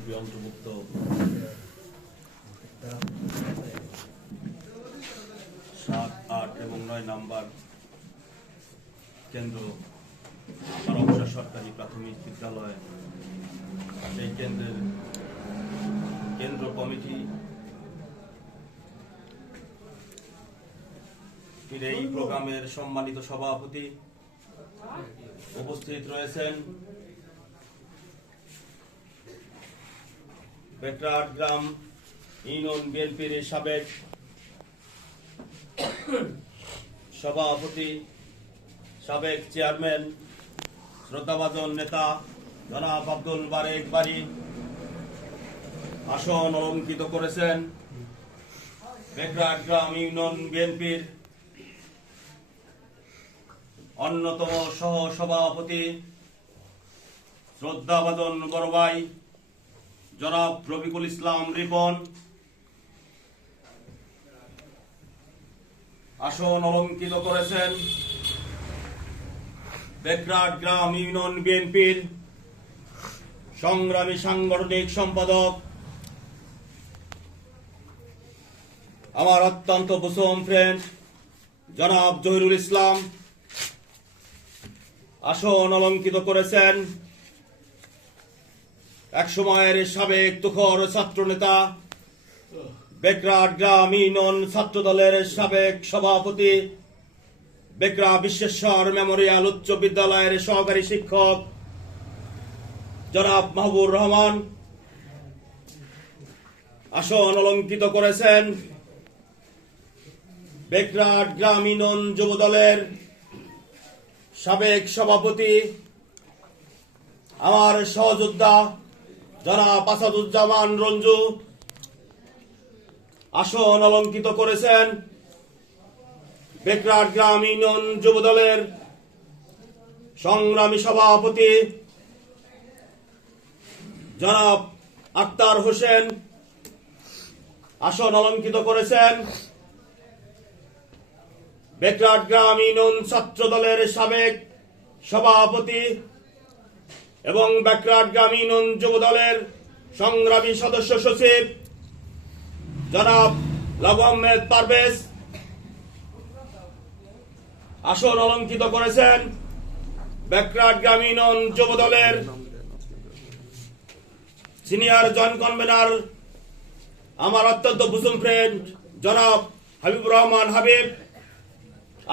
BNP অন্তর্ভুক্ত 7, 8 এবং 9 নম্বর কেন্দ্র বারোবসা সরকারি প্রাথমিক বিদ্যালয়, সেই কেন্দ্রের কেন্দ্র কমিটি এই প্রোগ্রামের সম্মানিত সভাপতি উপস্থিত রয়েছেন বেকরাটগ্রাম ইউনিয়ন বিএনপির সাবেক সভাপতি, সাবেক চেয়ারম্যান, শ্রদ্ধাভাজন নেতা জনাব আব্দুল বারেক বারী আসন অলঙ্কৃত করেছেন। বেকরাটগ্রাম ইউনিয়ন বিএনপির অন্যতম সহ সভাপতি শ্রদ্ধাভাজন বড় ভাই জনাব রফিকুল ইসলাম রিপন আসন অলঙ্কৃত করেছেন। বেকরাটগ্রাম ইউনিয়ন বিএনপির সংগ্রামী সাংগঠনিক সম্পাদক আমার অত্যন্ত বুসুম ফ্রেন্ড জনাব জহিরুল ইসলাম আসন অলঙ্কৃত করেছেন। এক সময়ের সাবেক তুখর ছাত্র নেতা, বেকরাটগ্রাম ইউনিয়ন ছাত্র দলের সাবেক সভাপতি, বেকরা বিশ্বেশ্বর মেমোরিয়াল উচ্চ বিদ্যালয়ের সহকারী শিক্ষক জনাব মাহবুর রহমান আসন অলঙ্কৃত করেছেন। বেকরাটগ্রাম ইউনিয়ন যুব দলের সাবেক সভাপতি, আমার সহযোদ্ধা জনাব আসাদুজ্জামান রঞ্জু আসন অলঙ্কৃত করেছেন। বেকরাটগ্রাম ইউনিয়ন যুব দলের সংগ্রামী সভাপতি জনাব আক্তার হোসেন আসন অলঙ্কৃত করেছেন। বেকরাটগ্রাম ইউনিয়ন ছাত্র দলের সাবেক সভাপতি এবং বেকরাটগ্রাম ইউনিয়ন যুব দলের সংগ্রামী সদস্য সচিব জনাব লাবু আহমেদ পারভেজ আসন অলঙ্কৃত করেছেন। বেকরাটগ্রাম ইউনিয়ন যুব দলের সিনিয়র জয়েন্ট কনভেনর আমার অত্যন্ত বুসুম ফ্রেন্ড জনাব হাবিবুর রহমান হাবিব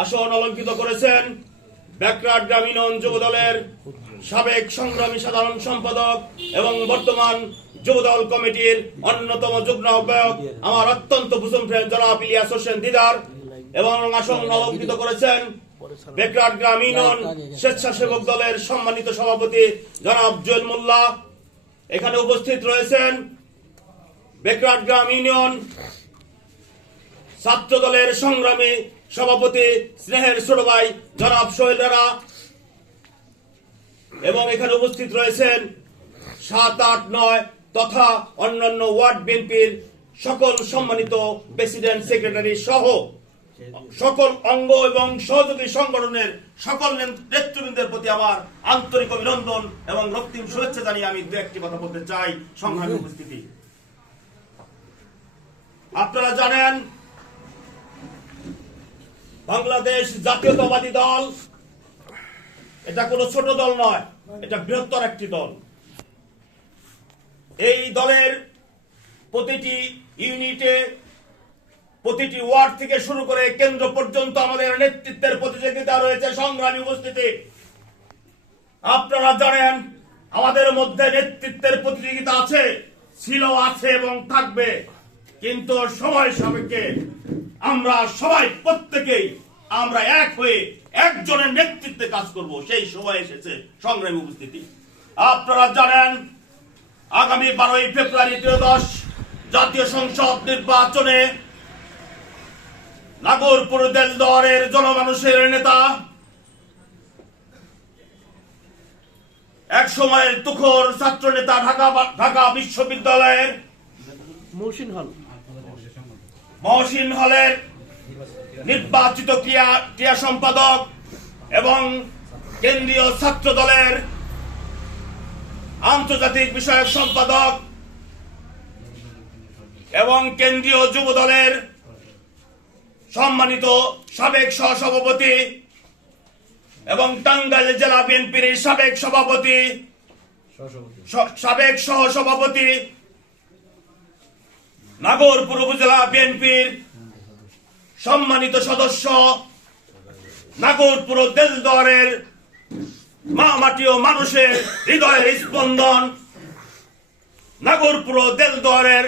আসন অলঙ্কৃত করেছেন। বেকরাটগ্রাম ইউনিয়ন যুব দলের সাবেক সংগ্রামী সাধারণ সম্পাদক এবং বর্তমান যুবদল কমিটির অন্যতম যুগ্ম আহ্বায়ক আমার অত্যন্ত বুসুম ফ্রেন্ড জনাব ইলিয়াস হোসেন দিদার এবং আসন অলঙ্কৃত করেছেন। বেকরাটগ্রাম ইউনিয়ন স্বেচ্ছাসেবক দলের সম্মানিত সভাপতি জনাব জুয়েল মোল্লা এখানে উপস্থিত রয়েছেন। বেকরাটগ্রাম ইউনিয়ন ছাত্র দলের সংগ্রামী সভাপতি স্নেহের ছোট ভাই জনাব সোহেল রানা এবং এখানে উপস্থিত রয়েছেন 7, 8, 9 তথা অন্যান্য ওয়ার্ড বিএনপির সকল সম্মানিত প্রেসিডেন্ট, সেক্রেটারি সহ সকল অঙ্গ এবং সহযোগী সংগঠনের সকল নেতৃবৃন্দের প্রতি আমার আন্তরিক অভিনন্দন এবং রক্তিম শুভেচ্ছা জানিয়ে আমি দু একটি কথা বলতে চাই। সংগ্রামী উপস্থিতি, আপনারা জানেন বাংলাদেশ জাতীয়তাবাদী দল এটা কোনো ছোট দল নয়, এটা বৃহত্তর একটি দল। এই দলের প্রতিটি ইউনিটে, প্রতিটি ওয়ার্ড থেকে শুরু করে কেন্দ্র পর্যন্ত আমাদের নেতৃত্বের প্রতিযোগিতা রয়েছে। সংগ্রামী উপস্থিতি, আপনারা জানেন আমাদের মধ্যে নেতৃত্বের প্রতিযোগিতা আছে, ছিল, আছে এবং থাকবে, কিন্তু সময় সাপেক্ষে আমরা সবাই প্রত্যেকেই আমরা এক হয়ে একজনের নেতৃত্বে কাজ করব, সেই সময় এসেছে। সংগ্রামী উপস্থিতি, আপনারা জানেন আগামী 12ই ফেব্রুয়ারি 2010 জাতীয় সংসদ নির্বাচনে নাগরপুর দেলদুয়ারের জনমানুষের নেতা, এক সময়ের তুখোর ছাত্র নেতা, ঢাকা বিশ্ববিদ্যালয়ের মহসিন হলের নির্বাচিত ক্রিয়া সম্পাদক এবং কেন্দ্রীয় ছাত্র দলের আন্তর্জাতিক বিষয়ক সম্পাদক এবং কেন্দ্রীয় যুব দলের সম্মানিত সাবেক সহসভাপতি এবং টাঙ্গাইল জেলা বিএনপির সাবেক সভাপতি সাবেক সহসভাপতি নাগরপুর উপজেলা বিএনপির সম্মানিত সদস্য নাগরপুর দেলদুয়ারের মাটি ও মানুষের হৃদয়ের স্পন্দন নাগরপুর দেলদুয়ারের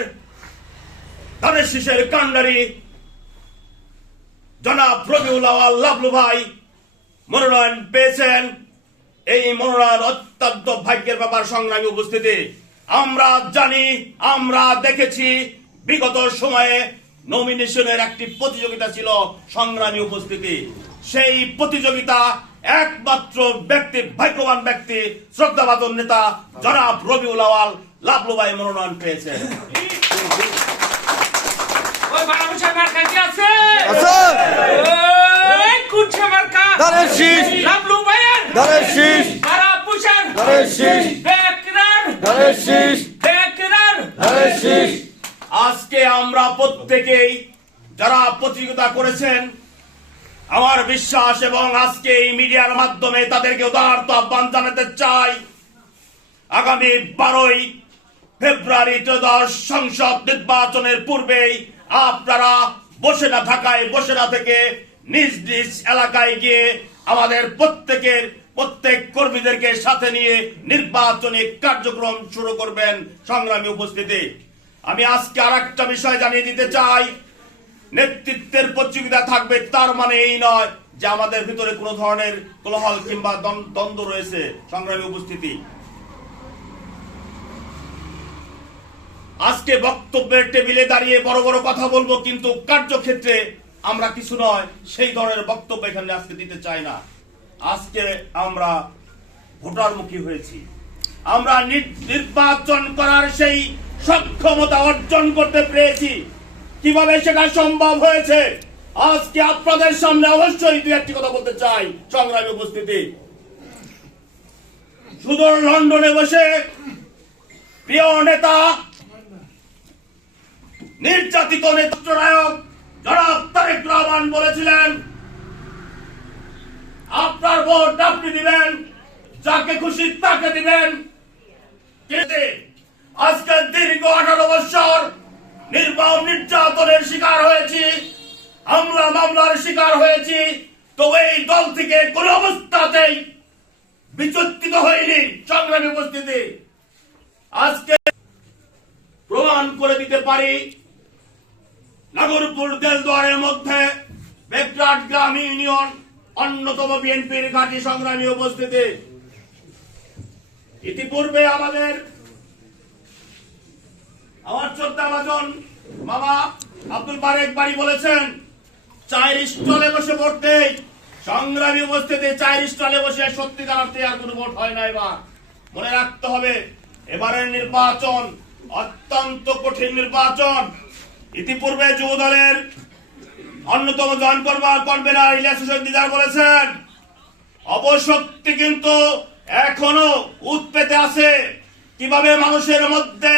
ধানের শীষের কান্ডারি জনাব রবিউল আওয়াল লাবলু ভাই মনোনয়ন পেয়েছেন। এই মনোনয়ন অত্যন্ত ভাগ্যের ব্যাপার। সংগ্রামী উপস্থিতি, আমরা জানি, আমরা দেখেছি বিগত সময়ে নমিনেশনের একটি প্রতিযোগিতা ছিল। সংগ্রামী উপস্থিতি, সেই প্রতিযোগিতা একমাত্র ব্যক্তি, ভাগ্যবান ব্যক্তি, শ্রদ্ধাভাজন নেতা জনাব রবিউল আওয়াল লাবলু ভাই মনোনয়ন পেয়েছেন। আজকে আমরা প্রত্যেকেই যারা প্রতিযোগিতা করেছেন, আমার বিশ্বাস এবং আজকে এই মিডিয়ার মাধ্যমে তাদেরকে উদারত আহ্বান জানাতে চাই, আগামী 12ই ফেব্রুয়ারি ত্রয়োদশ সংসদ নির্বাচনের পূর্বেই আপনারা বসে না ঢাকায় বসে না থেকে নিজ নিজ এলাকায় গিয়ে আমাদের প্রত্যেক কর্মীদেরকে সাথে নিয়ে নির্বাচনী কার্যক্রম শুরু করবেন। সংগ্রামী উপস্থিতি, আমি আজকে আরেকটা বিষয় জানিয়ে দিতে চাই, নেতৃত্বের প্রতিযোগিতা থাকবে তার মানে এই নয় যে আমাদের ভিতরে কোনো ধরনের কোলাহল কিংবা দ্বন্দ্ব রয়েছে। সংগ্রামী উপস্থিতি, আজকে বক্তব্যের টেবিলে দাঁড়িয়ে বড় বড় কথা বলবো, কিন্তু কার্যক্ষেত্রে আমরা কিছু নয় সেই ধরনের বক্তব্য এখানে আজকে দিতে চাই না। আজকে আমরা ভোটারমুখী হয়েছি, আমরা নির্বাচন করার সেই সক্ষমতা অর্জন করতে পেরেছি। কিভাবে সেটা সম্ভব হয়েছে আজকে আপনাদের সামনে অবশ্যই দু একটি কথা বলতে চাই। সংগ্রামী উপস্থিতি, সুদূর লন্ডনে বসে প্রিয় নেতা, নির্যাতিত নেত্রনায়ক জনাব তারেক রহমান বলেছিলেন, আপনার ভোট আপনি দিবেন, যাকে খুশি তাকে দিবেন। আজকে দীর্ঘ 18 বছর নির্যাতনের শিকার হয়েছি, মামলার শিকার হয়েছি, তো এই দল থেকে কোন অবস্থাতেই বিচ্যুত হয়নি। সংগ্রামী উপস্থিতি, আজকে প্রমাণ করে দিতে পারি নাগরপুর দেলদুয়ারের মধ্যে বেগরাট গ্রাম ইউনিয়ন অন্যতম বিএনপির ঘাঁটি। সংগ্রামী উপস্থিতি, ইতিপূর্বে আমার শ্রদ্ধাভাজন মামা আব্দুল বারেক বাড়ি বলেছেন 4 স্টলে বসে পড়তে। সংগ্রামী উপস্থিতি, 4 স্টলে বসে সত্যিকার অর্থে আর কোনো ভোট হয় না। এবার মনে রাখতে হবে, এবারের নির্বাচন অত্যন্ত কঠিন নির্বাচন। ইতিপূর্বে যুব দলের অন্যতম জয়েন্ট কনভেনর ইলিয়াস হোসেন দিদার বলেছেন, অপশক্তি কিন্তু এখনো উৎপেতে আছে। কিভাবে মানুষের মধ্যে